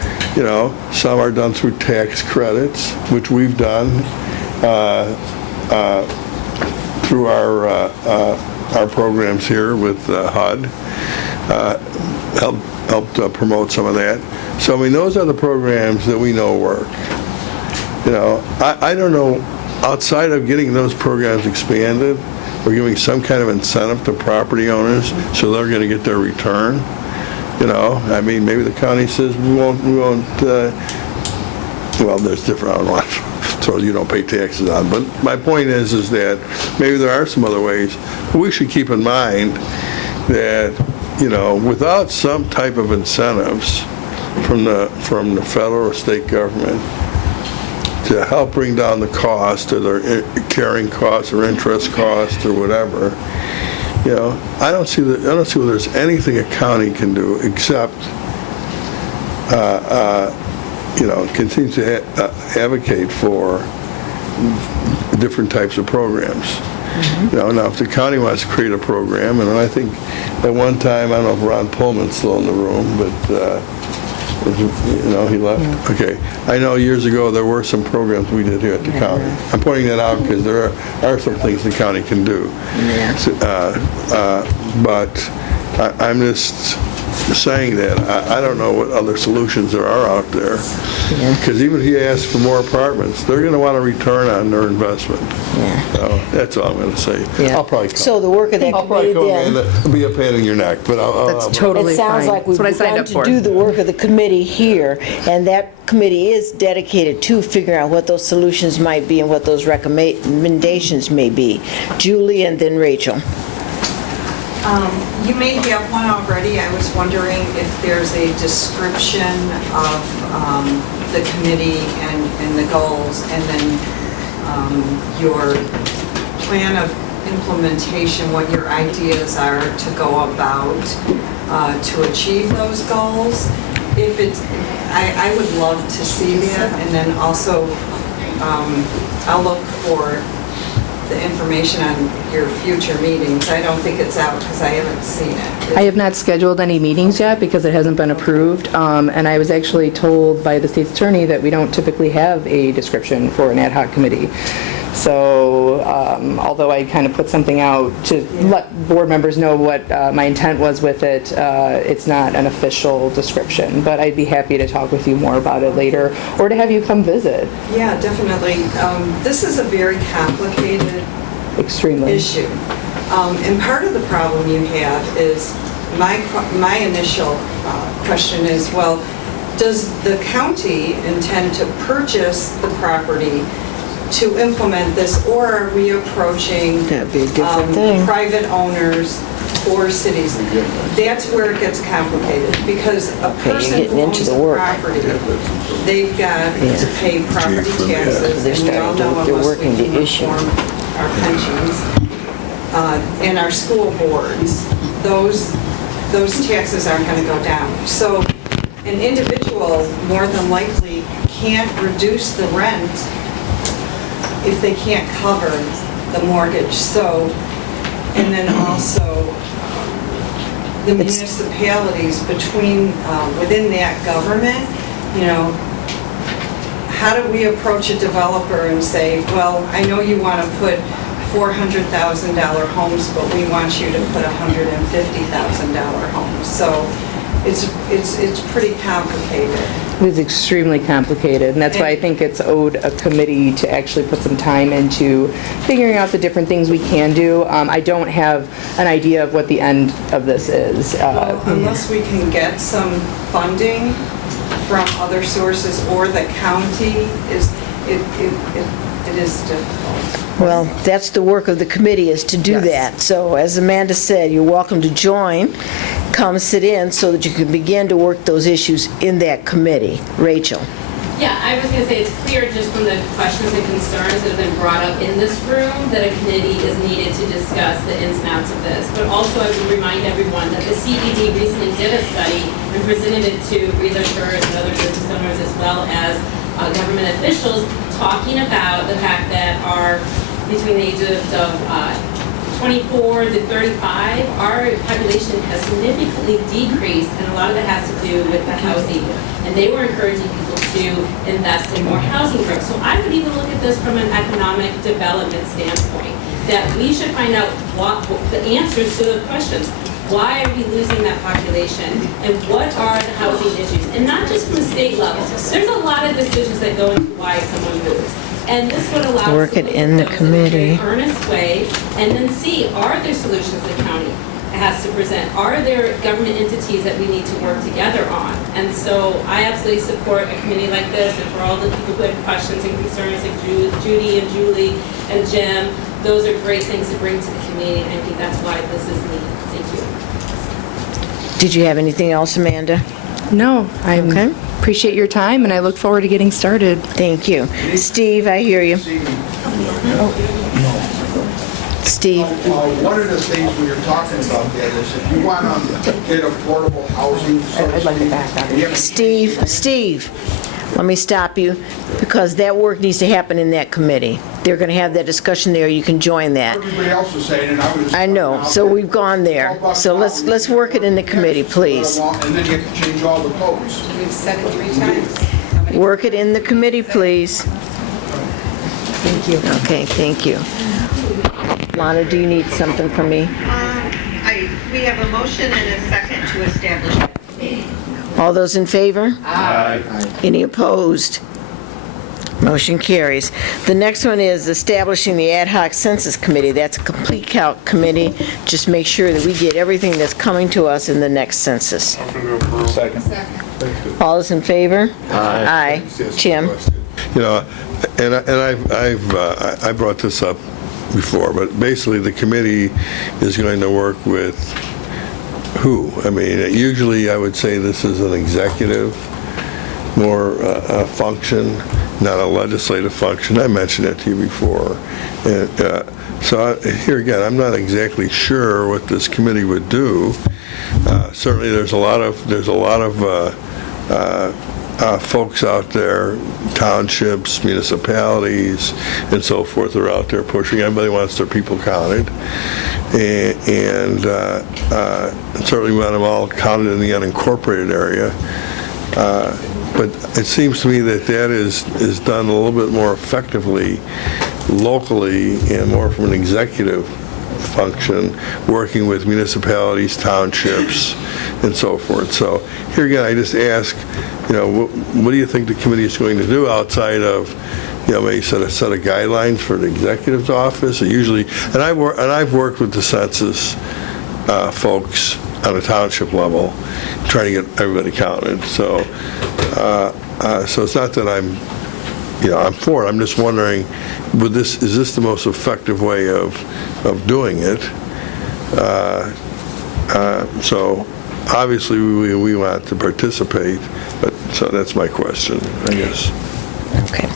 Some are done through tax credits, which we've done through our programs here with HUD, helped promote some of that. So, those are the programs that we know work. I don't know, outside of getting those programs expanded, or giving some kind of incentive to property owners so they're going to get their return. Maybe the county says we won't, well, there's different, I don't want so you don't pay taxes on. But my point is that maybe there are some other ways. But we should keep in mind that, without some type of incentives from the federal or state government to help bring down the cost or their carrying costs or interest costs or whatever, I don't see where there's anything a county can do except continue to advocate for different types of programs. Now if the county wants to create a program, and I think at one time, I don't know if Ron Pullman's still in the room, but he left. Okay. I know years ago there were some programs we did here at the county. I'm pointing that out because there are some things the county can do. But I'm just saying that I don't know what other solutions there are out there. Because even if you ask for more apartments, they're going to want a return on their investment. So that's all I'm going to say. I'll probably come. So the work of that committee then... It'll be a pain in your neck, but That's totally It sounds fine. like we've That's what I signed begun up to for. do the work of the committee here, and that committee is dedicated to figuring out what those solutions might be and what those recommendations may be. Julie and then Rachel. You may have one already. I was wondering if there's a description of the committee and the goals, and then your plan of implementation, what your ideas are to go about to achieve those goals. If it's, I would love to see that, and then also I'll look for the information on your future meetings. I don't think it's out because I haven't seen it. I have not scheduled any meetings yet because it hasn't been approved, and I was actually told by the state's attorney that we don't typically have a description for an ad hoc committee. So although I kind of put something out to let board members know what my intent was with it, it's not an official description, but I'd be happy to talk with you more about it later, or to have you come visit. Yeah, definitely. This is a very complicated issue. And part of the problem you have is, my initial question is, well, does the county intend to purchase the property to implement this, or are we approaching That'd be a different thing. private owners or cities? That's where it gets complicated, because a person getting who into owns the a work. property, they've got to pay property taxes, They're and we all starting know to- they're unless we working to can issue. reform our pensions and our school boards, those taxes aren't going to go down. So an individual more than likely can't reduce the rent if they can't cover the mortgage. So, and then also the municipalities between, within that government, how do we approach a developer and say, well, I know you want to put $400,000 homes, but we want you to put $150,000 homes. So it's pretty complicated. It is extremely complicated, and that's why I think it's owed a committee to actually put some time into figuring out the different things we can do. I don't have an idea of what the end of this is. Well, unless we can get some funding from other sources, or the county, it is difficult. Well, that's the work of the committee, is to do that. So as Amanda said, you're welcome to join, come sit in so that you can begin to work those issues in that committee. Rachel? Yeah, I was going to say, it's clear just from the questions and concerns that have been brought up in this room that a committee is needed to discuss the ins and outs of this. But also, I would remind everyone that the CED recently did a study and presented it to realtors and other business owners as well as government officials, talking about the fact that our, between the ages of 24 to 35, our population has significantly decreased, and a lot of it has to do with the housing. And they were encouraging people to invest in more housing growth. So I would even look at this from an economic development standpoint, that we should find out what the answers to the questions. Why are we losing that population? And what are the housing issues? And not just from the state level. There's a lot of decisions that go into why someone moves. And this would allow us Work to it look in at the those in a very committee. earnest way, and then see, are there solutions the county has to present? Are there government entities that we need to work together on? And so I absolutely support a committee like this, and for all the people who have questions and concerns, like Judy and Julie and Jim, those are great things to bring to the community, and I think that's why this is needed. Thank you. Did you have anything else, Amanda? No, I appreciate your time, and I look forward to getting started. Thank you. Steve, I hear you. Steve? One of the things we were talking about that is if you want to get affordable housing, I'd like to back up. Steve, let me stop you, because that work needs to happen in that committee. They're going to have that discussion there. You can join that. Everybody else is saying, and I was. I know, so we've gone there. So let's work it in the committee, please. And then you can change all the codes. We've said it 3 times. Work it in the committee, please. Thank you. Okay, thank you. Lana, do you need something from me? We have a motion and a second to establish that committee. All those in favor? Aye. Any opposed? Motion carries. The next one is establishing the ad hoc census committee. That's a complete count committee. Just make sure that we get everything that's coming to us in the next census. Second. All those in favor? Aye. Jim? You know, and I brought this up before, but basically the committee is going to work with who? I mean, usually I would say this is an executive, more function, not a legislative function. I mentioned that to you before. And, here again, I'm not exactly sure what this committee would do. Certainly, there's a lot of folks out there, townships, municipalities, and so forth are out there pushing. Everybody wants their people counted, and certainly we want them all counted in the unincorporated area. But it seems to me that is done a little bit more effectively locally and more from an executive function, working with municipalities, townships, and so forth. So here again, I just ask, what do you think the committee is going to do outside of, maybe set a set of guidelines for the executive's office? Usually, and I've worked with the census folks on a township level, trying to get everybody counted. So it's not that I'm for it. I'm just wondering, is this the most effective way of doing it? So obviously we want to participate, but so that's my question, I guess. Okay.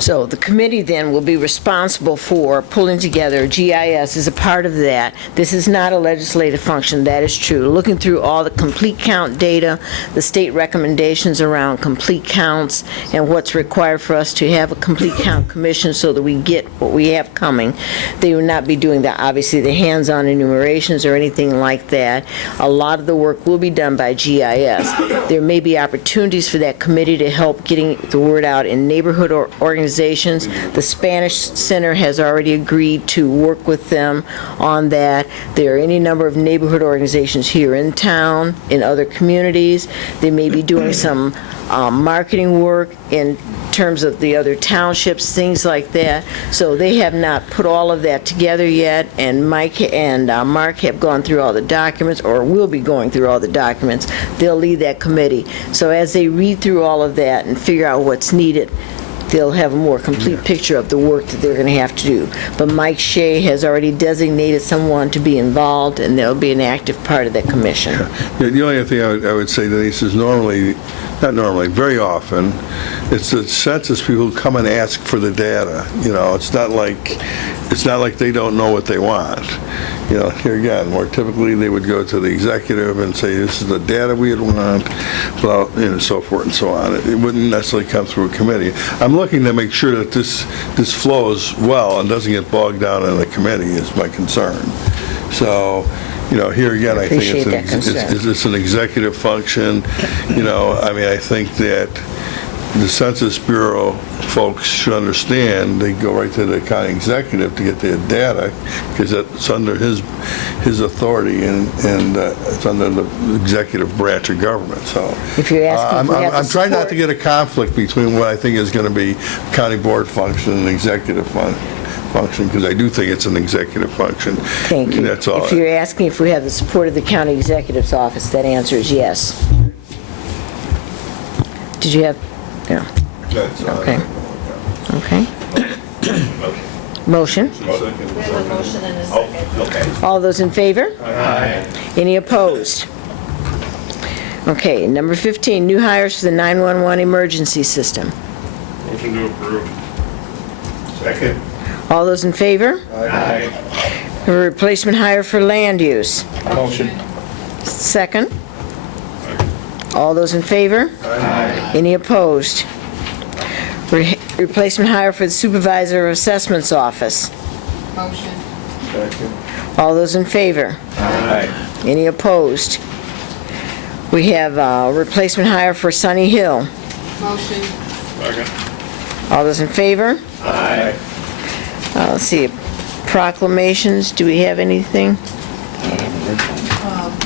So the committee then will be responsible for pulling together. GIS is a part of that. This is not a legislative function, that is true. Looking through all the complete count data, the state recommendations around complete counts, and what's required for us to have a complete count commission so that we get what we have coming. They will not be doing obviously the hands-on enumerations or anything like that. A lot of the work will be done by GIS. There may be opportunities for that committee to help getting the word out in neighborhood organizations. The Spanish Center has already agreed to work with them on that. There are any number of neighborhood organizations here in town, in other communities. They may be doing some marketing work in terms of the other townships, things like that. So they have not put all of that together yet, and Mike and Mark have gone through all the documents, or will be going through all the documents. They'll lead that committee. So as they read through all of that and figure out what's needed, they'll have a more complete picture of the work that they're going to have to do. But Mike Shea has already designated someone to be involved, and they'll be an active part of that commission. The only other thing I would say, Denise, is normally not normally, very often, it's the census people who come and ask for the data. You know, it's not like they don't know what they want. You know, here again, more typically they would go to the executive and say, this is the data we would want, blah, and so forth and so on. It wouldn't necessarily come through a committee. I'm looking to make sure that this flows well and doesn't get bogged down in the committee is my concern. So, you know, here again, I think it's an executive function. You know, I mean, I think that the Census Bureau folks should understand, they go right to the county executive to get their data, because it's under his authority, and it's under the executive branch of government, so. If you're asking, I'm trying not to get a conflict between what I think is going to be county board function and executive function, because I do think it's an executive function. Thank you. That's all. If you're asking if we have the support of the county executive's office, that answer is yes. Did you have? Yeah. Okay. Okay. Motion? We have a motion and a second. Okay. All those in favor? Aye. Any opposed? Okay, number 15, new hires for the 911 emergency system. Motion to approve. Second. All those in favor? Aye. A replacement hire for land use. Motion. Second. All those in favor? Aye. Any opposed? Replacement hire for the supervisor of assessments office. Motion. Second. All those in favor? Aye. Any opposed? We have a replacement hire for Sunny Hill. Motion. Second. All those in favor? Aye. Let's see, proclamations, do we have anything?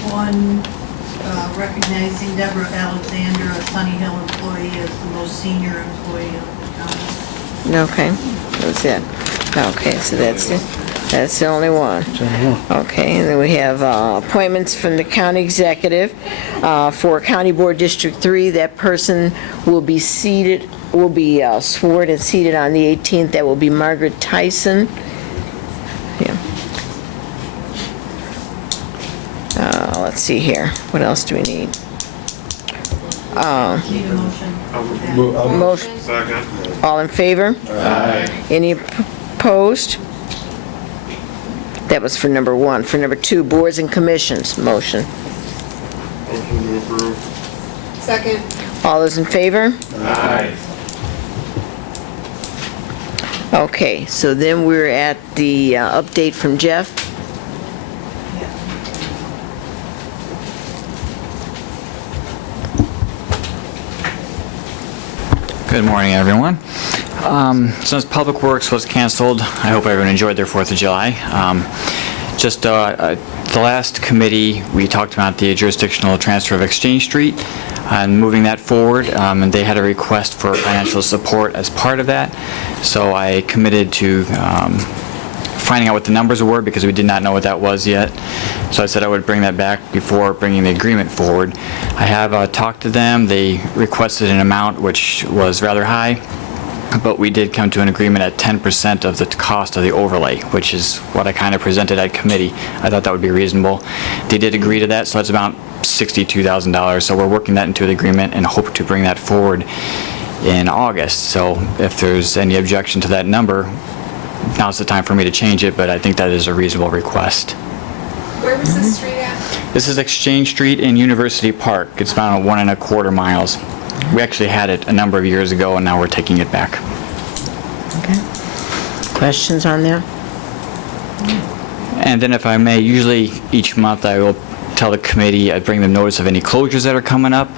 One recognizing Deborah Alexander, a Sunny Hill employee, as the most senior employee of the county. Okay, that's it. Okay, so that's it. That's the only one. Okay, and then we have appointments from the county executive for County Board District 3. That person will be seated, will be sworn and seated on the 18th. That will be Margaret Tyson. Yeah. Let's see here. What else do we need? Need a motion. Motion. Second. All in favor? Aye. Any opposed? That was for number 1. For number 2, boards and commissions, motion. Motion to approve. Second. All those in favor? Aye. Okay, so then we're at the update from Jeff. Good morning, everyone. Since Public Works was canceled, I hope everyone enjoyed their 4th of July. The last committee, we talked about the jurisdictional transfer of Exchange Street and moving that forward, and they had a request for financial support as part of that. So I committed to finding out what the numbers were, because we did not know what that was yet. So I said I would bring that back before bringing the agreement forward. I have talked to them. They requested an amount which was rather high, but we did come to an agreement at 10% of the cost of the overlay, which is what I kind of presented at committee. I thought that would be reasonable. They did agree to that, so that's about $62,000. So we're working that into the agreement and hope to bring that forward in August. So if there's any objection to that number, now's the time for me to change it, but I think that is a reasonable request. Where was this street at? This is Exchange Street in University Park. It's about 1.25 miles. We actually had it a number of years ago, and now we're taking it back. Okay. Questions on there? And then if I may, usually each month I will tell the committee, I bring them notice of any closures that are coming up.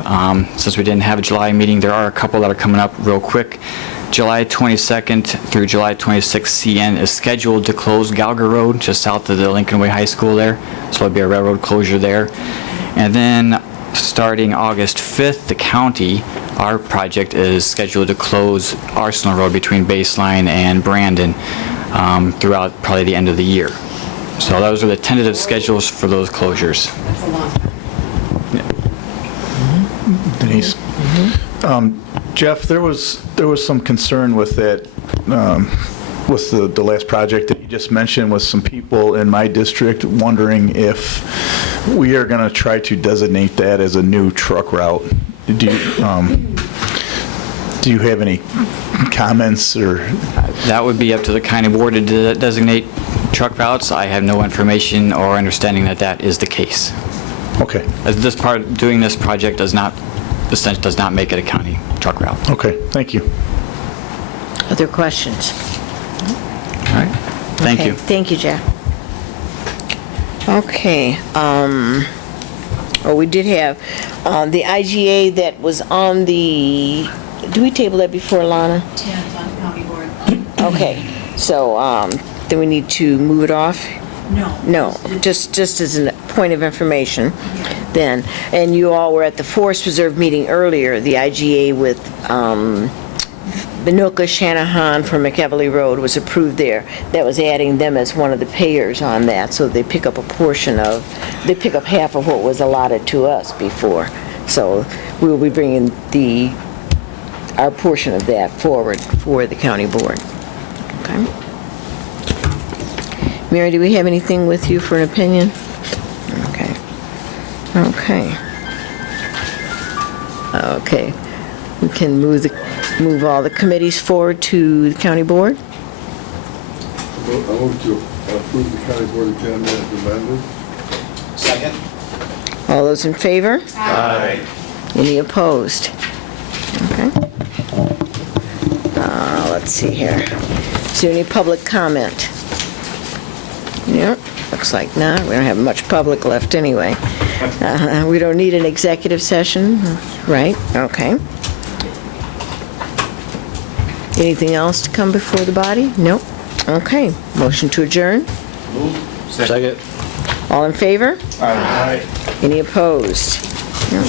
Since we didn't have a July meeting, there are a couple that are coming up real quick. July 22nd through July 26th, CN is scheduled to close Gallagher Road, just south of the Lincoln Way High School there. So there'll be a railroad closure there. And then starting August 5th, the county, our project is scheduled to close Arsenal Road between Baseline and Brandon throughout probably the end of the year. So those are the tentative schedules for those closures. That's a long time. Denise. Jeff, there was some concern with that, with the last project that you just mentioned, with some people in my district wondering if we are going to try to designate that as a new truck route do you have any comments or? That would be up to the county board to designate truck routes. I have no information or understanding that that is the case. Okay. As doing this project does not make it a county truck route. Okay, thank you. Other questions? All right, thank Okay, you. Thank you, Jack. Okay, we did have, the IGA that was on the, did we table that before, Lana? Yeah, it's on the county board. Okay, so, then we need to move it off? No. No, just as a point of information then. And you all were at the Forest Preserve meeting earlier, the IGA with Benoka Shanahan from McEvely Road was approved there. That was adding them as one of the payers on that, so they pick up they pick up half of what was allotted to us before. So we will be bringing our portion of that forward for the county board. Okay. Mary, do we have anything with you for an opinion? Okay. Okay. Okay. We can move all the committees forward to the county board? I move to approve the county board agenda as amended. Second? All those in favor? Aye. Any opposed? Okay. Let's see here. Is there any public comment? Yep, looks like not. We don't have much public left anyway. We don't need an executive session, right? Okay. Anything else to come before the body? Nope. Okay. Motion to adjourn? Second. All in favor? Aye. Any opposed? No.